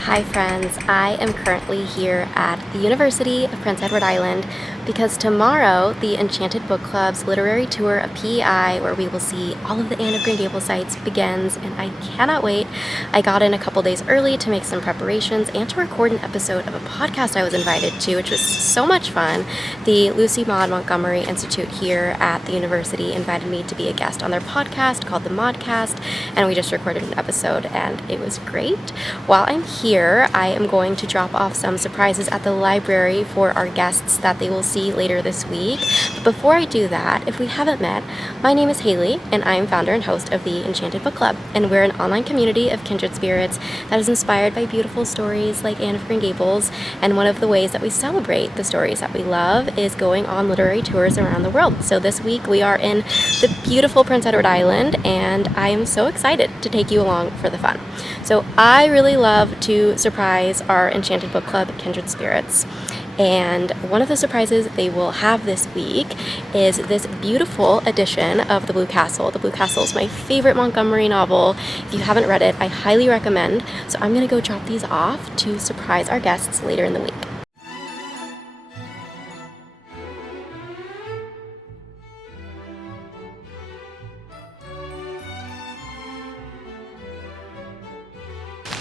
Hi friends, I am currently here at the University of Prince Edward Island because tomorrow the Enchanted Book Club's literary tour of PEI, where we will see all of the Anne of Green Gables sites, begins, and I cannot wait. I got in a couple days early to make some preparations and to record an episode of a podcast I was invited to, which was so much fun. The Lucy Maud Montgomery Institute here at the university invited me to be a guest on their podcast called the Modcast, and we just recorded an episode and it was great. While I'm here, I am going to drop off some surprises at the library for our guests that they will see later this week. But before I do that, if we haven't met, my name is Haley and I am founder and host of the Enchanted Book Club, and we're an online community of kindred spirits that is inspired by beautiful stories like Anne of Green Gables, and one of the ways that we celebrate the stories that we love is going on literary tours around the world. So this week we are in the beautiful Prince Edward Island and I am so excited to take you along for the fun. So I really love to surprise our Enchanted Book Club kindred spirits. And one of the surprises they will have this week is this beautiful edition of The Blue Castle. The Blue Castle is my favorite Montgomery novel. If you haven't read it, I highly recommend. So I'm going to go drop these off to surprise our guests later in the week.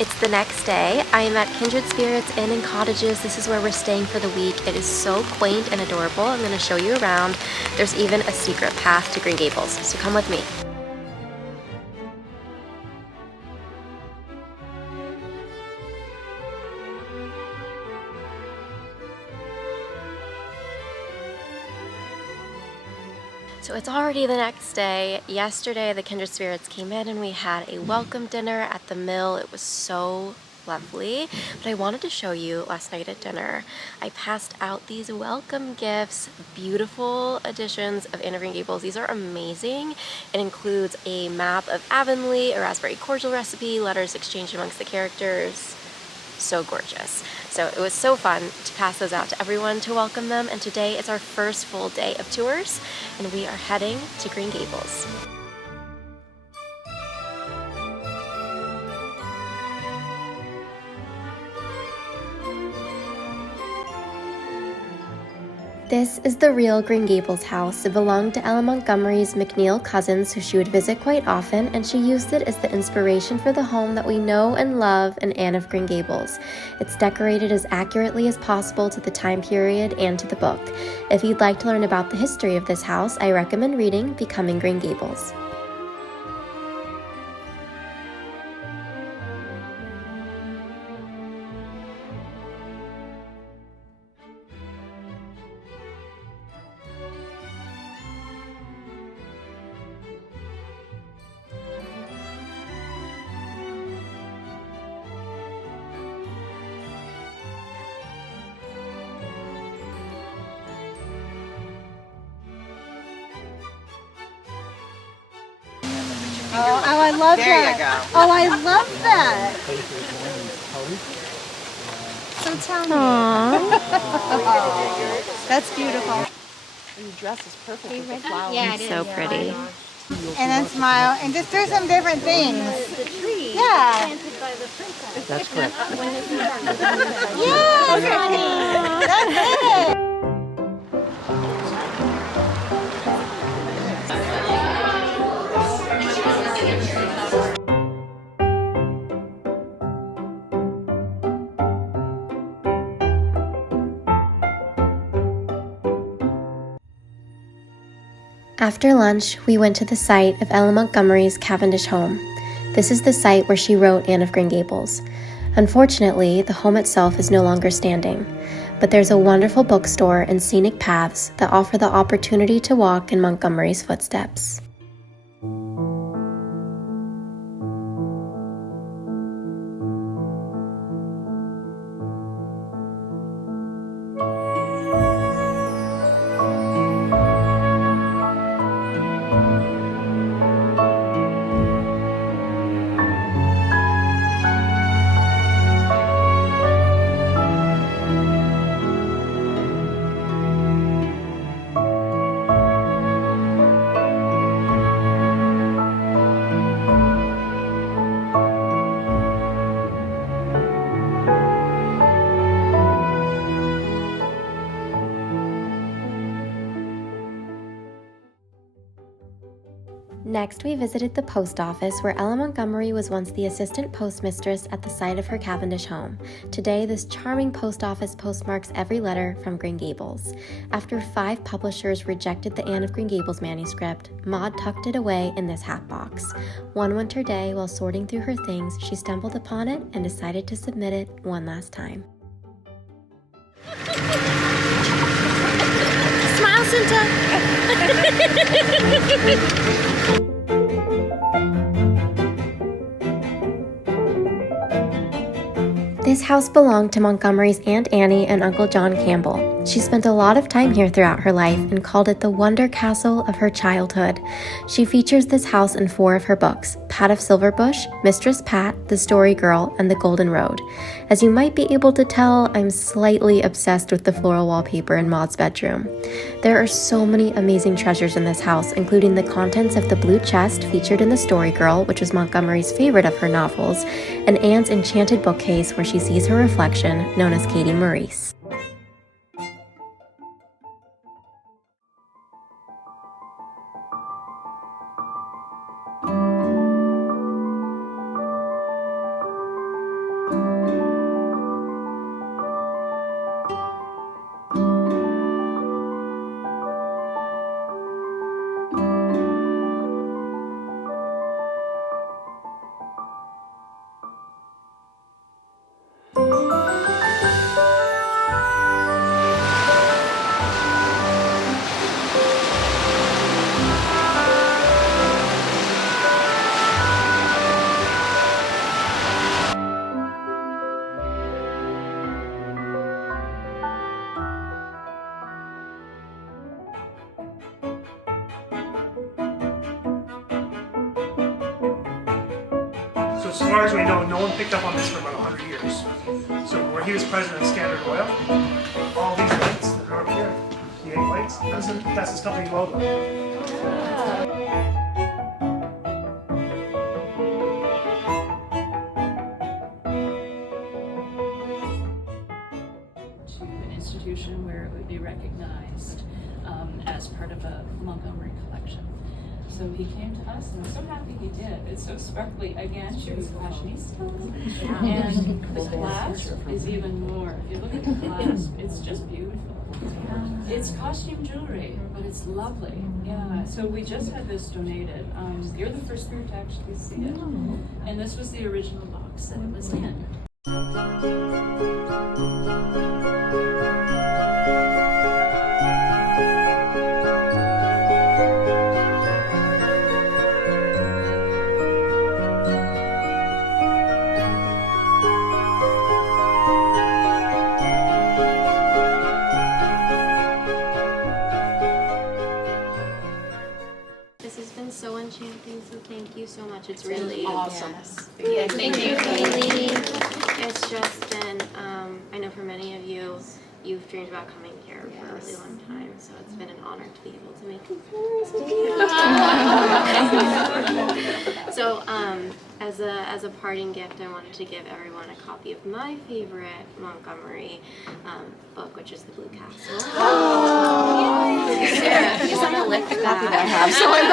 It's the next day. I am at Kindred Spirits Inn and Cottages. This is where we're staying for the week. It is so quaint and adorable. I'm going to show you around. There's even a secret path to Green Gables, so come with me. So it's already the next day. Yesterday the Kindred Spirits came in and we had a welcome dinner at the Mill. It was so lovely. But I wanted to show you last night at dinner. I passed out these welcome gifts, beautiful editions of Anne of Green Gables. These are amazing. It includes a map of Avonlea, a raspberry cordial recipe, letters exchanged amongst the characters. So gorgeous. So it was so fun to pass those out to everyone to welcome them, and today is our first full day of tours and we are heading to Green Gables. This is the real Green Gables house. It belonged to Ella Montgomery's McNeil cousins, who she would visit quite often, and she used it as the inspiration for the home that we know and love in Anne of Green Gables. It's decorated as accurately as possible to the time period and to the book. If you'd like to learn about the history of this house, I recommend reading Becoming Green Gables. Oh, I love there that. You go. Oh, I love that. So tell me. That's beautiful. Your dress is perfect with the flowers. Yeah, it's so pretty. And then smile and just do some different things. The tree Yeah. planted by the princess. That's correct. Yes, honey. That's it. After lunch, we went to the site of Ella Montgomery's Cavendish home. This is the site where she wrote Anne of Green Gables. Unfortunately, the home itself is no longer standing, but there's a wonderful bookstore and scenic paths that offer the opportunity to walk in Montgomery's footsteps. Next, we visited the post office where Ella Montgomery was once the assistant postmistress at the site of her Cavendish home. Today, this charming post office postmarks every letter from Green Gables. After 5 publishers rejected the Anne of Green Gables manuscript, Maud tucked it away in this hat box. One winter day, while sorting through her things, she stumbled upon it and decided to submit it one last time. Smile, Cinta! This house belonged to Montgomery's Aunt Annie and Uncle John Campbell. She spent a lot of time here throughout her life and called it the wonder castle of her childhood. She features this house in 4 of her books: Pat of Silverbush, Mistress Pat, The Story Girl, and The Golden Road. As you might be able to tell, I'm slightly obsessed with the floral wallpaper in Maud's bedroom. There are so many amazing treasures in this house, including the contents of the blue chest featured in The Story Girl, which was Montgomery's favorite of her novels, and Anne's enchanted bookcase where she sees her reflection, known as Katie Maurice. So as far as we know, no one picked up on this for about 100 years. So where he was president of Standard Oil, all these lights that are up here, the 8 lights, that's his company logo. To an institution where it would be recognized as part of a Montgomery collection. So he came to us, and I'm so happy he did. It's so sparkly. Again, she was fashionista. And the clasp is even more. If you look at the clasp, it's just beautiful. It's costume jewelry, but it's lovely. Yeah, so we just had this donated. You're the first group to actually see it. And this was the original box that it was in. This has been so enchanting, so thank you so much. It's really awesome. Yeah, thank you, Kaylee. It's just been, I know for many of you, you've dreamed about coming here for a really long time, so it's been an honor to be able to make these memories with you. So, as a parting gift, I wanted to give everyone a copy of my favorite Montgomery book, which is The Blue Castle. Oh! Sarah, you want to lift that? I have. So I'm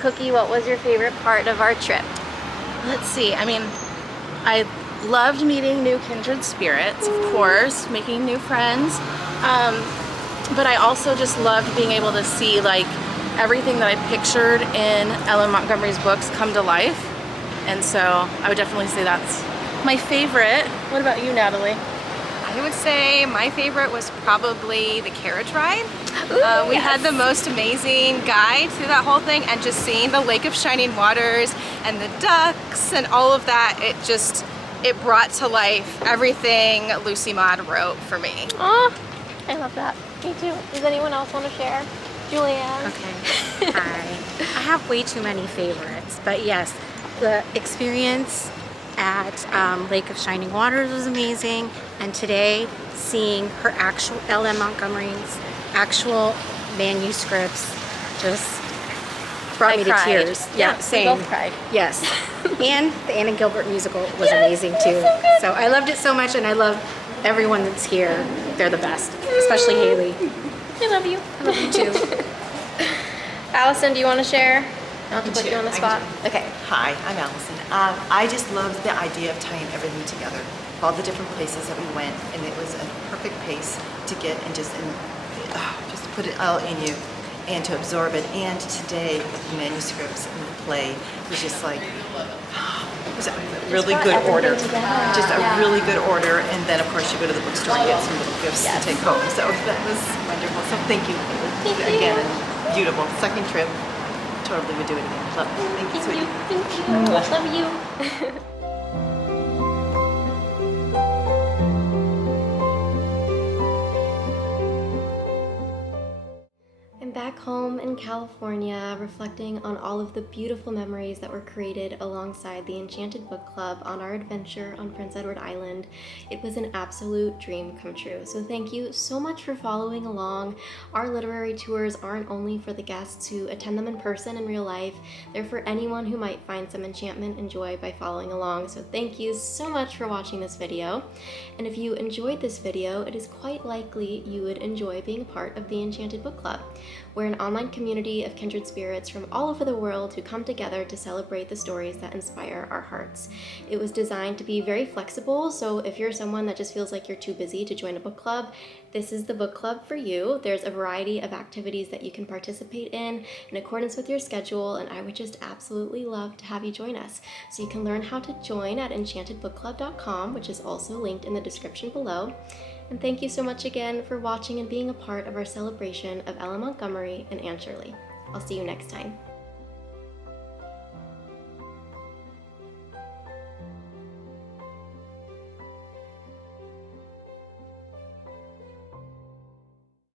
Cookie, what was your favorite part of our trip? Let's see, I mean, I loved meeting new kindred spirits, of course, making new friends, but I also just loved being able to see like everything that I pictured in Ellen Montgomery's books come to life. And so I would definitely say that's my favorite. What about you, Natalie? I would say my favorite was probably the carriage ride. We had the most amazing guide through that whole thing, and just seeing the Lake of Shining Waters and the ducks and all of that, it brought to life everything Lucy Maud wrote for me. Oh, I love that. Me too. Does anyone else want to share? Julianne? Okay. Hi. I have way too many favorites, but yes, the experience at Lake of Shining Waters was amazing, and today seeing her actual L.M. Montgomery's actual manuscripts just brought me to cried. tears. Yeah, same. we both cried. Yes. And the Anne and Gilbert musical was amazing too. So I loved it so much, and I love everyone that's here. They're the best, especially Haley. I love you. I love you too. Allison, do you want to share? Not to put you on the spot. Okay. Hi, I'm Allison. I just loved the idea of tying everything together, all the different places that we went, and it was a perfect pace to get and just put it all in you and to absorb it. And today, with the manuscripts and the play, was just like, it was a really good order. Just a really good order. And then, of course, you go to the bookstore and get some little gifts to take home. So that was wonderful. So thank you again. And beautiful. Second trip. Totally would do it again. Love it. Thank you, sweetie. Thank you. Love you. Back home in California, reflecting on all of the beautiful memories that were created alongside the Enchanted Book Club on our adventure on Prince Edward Island. It was an absolute dream come true. So thank you so much for following along. Our literary tours aren't only for the guests who attend them in person in real life, they're for anyone who might find some enchantment and joy by following along. So thank you so much for watching this video. And if you enjoyed this video, it is quite likely you would enjoy being a part of the Enchanted Book Club. We're an online community of kindred spirits from all over the world who come together to celebrate the stories that inspire our hearts. It was designed to be very flexible, so if you're someone that just feels like you're too busy to join a book club, this is the book club for you. There's a variety of activities that you can participate in accordance with your schedule, and I would just absolutely love to have you join us. So you can learn how to join at enchantedbookclub.com, which is also linked in the description below. And thank you so much again for watching and being a part of our celebration of Ellen Montgomery and Anne Shirley. I'll see you next time.